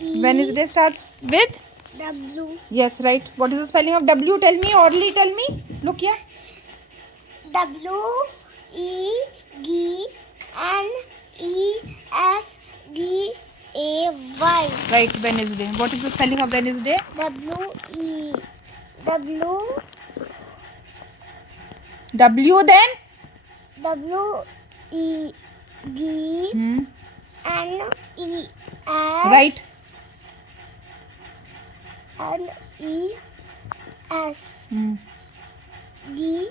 Wednesday starts with W. yes, right. What is the spelling of W? Tell me, orally tell me. Look here. W E D N E S D A Y. Right, Wednesday. What is the spelling of Wednesday? W E W W then? W E D N E S. Right. N E S D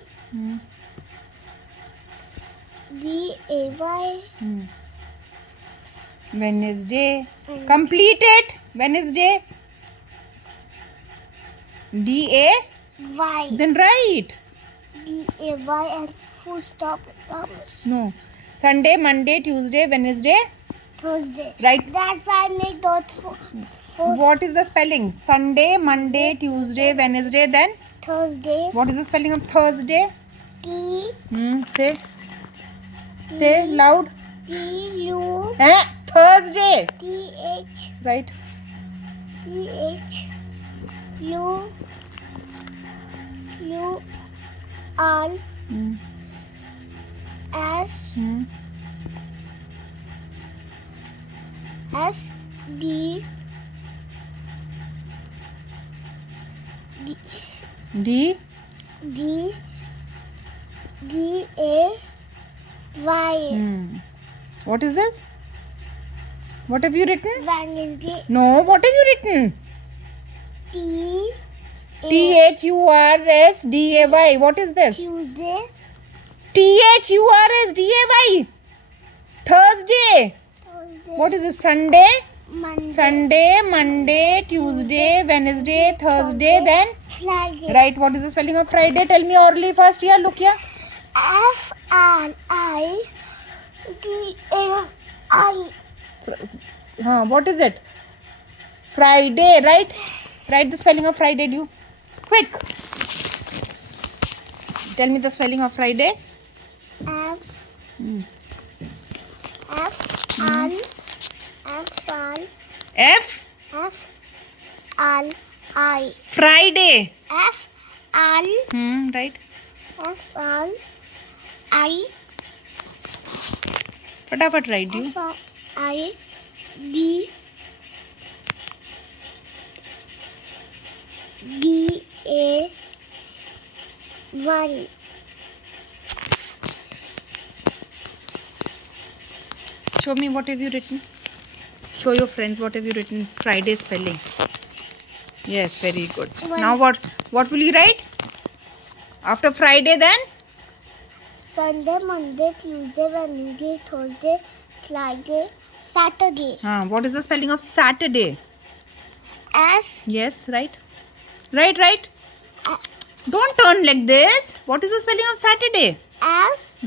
D A Y. Wednesday. Complete it. Wednesday. D A. Y. Then write. D A Y and full stop thumbs. No. Sunday, Monday, Tuesday, Wednesday. Thursday. Right. That's why I make dot for What is the spelling? Sunday, Monday, Tuesday, Wednesday, then? Thursday. What is the spelling of Thursday? T Say. Say loud. T U Thursday. T H Right. T H U U R S S D D. D D A Y. What is this? What have you written? Wednesday. No, what have you written? T Thursday. What is this? Tuesday. Thursday. Thursday. Thursday. What is this? Sunday. Monday. Sunday, Monday, Tuesday, Wednesday, Thursday, then? Friday. Right. What is the spelling of Friday? Tell me orally first here. Look here. F R I D A I. What is it? Friday, right? Write the spelling of Friday, you. Quick. Tell me the spelling of Friday. F F R F R F. F R I. Friday. F R Right. F R I. Fatafat write you. F R I D D A Y. Show me what have you written. Show your friends what have you written. Friday spelling. Yes, very good. Now what will you write? After Friday then? Sunday, Monday, Tuesday, Wednesday, Thursday, Friday, Saturday. What is the spelling of Saturday? S Yes, right. Right. Don't turn like this. What is the spelling of Saturday? S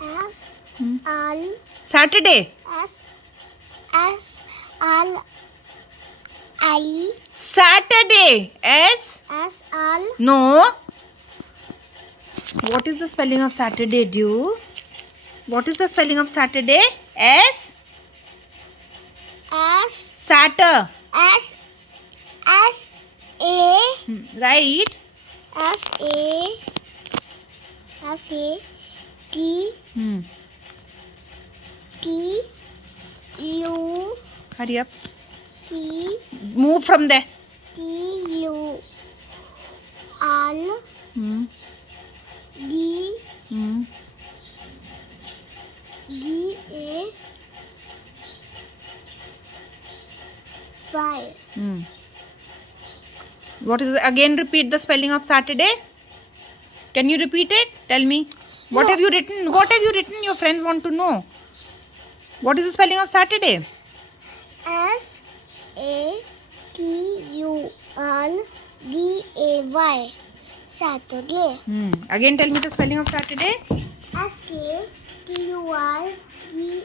S R Saturday. S S R I Saturday. S. S R No. What is the spelling of Saturday, dear? What is the spelling of Saturday? S. S Satur. S S A Right. S A S A T T U Hurry up. T Move from there. T U R D D A Y. What is again? Repeat the spelling of Saturday. Can you repeat it? Tell me. What have you written? What have you written? Your friends want to know. What is the spelling of Saturday? S A T U R D A Y. Saturday. Again, tell me the spelling of Saturday. S A T U R D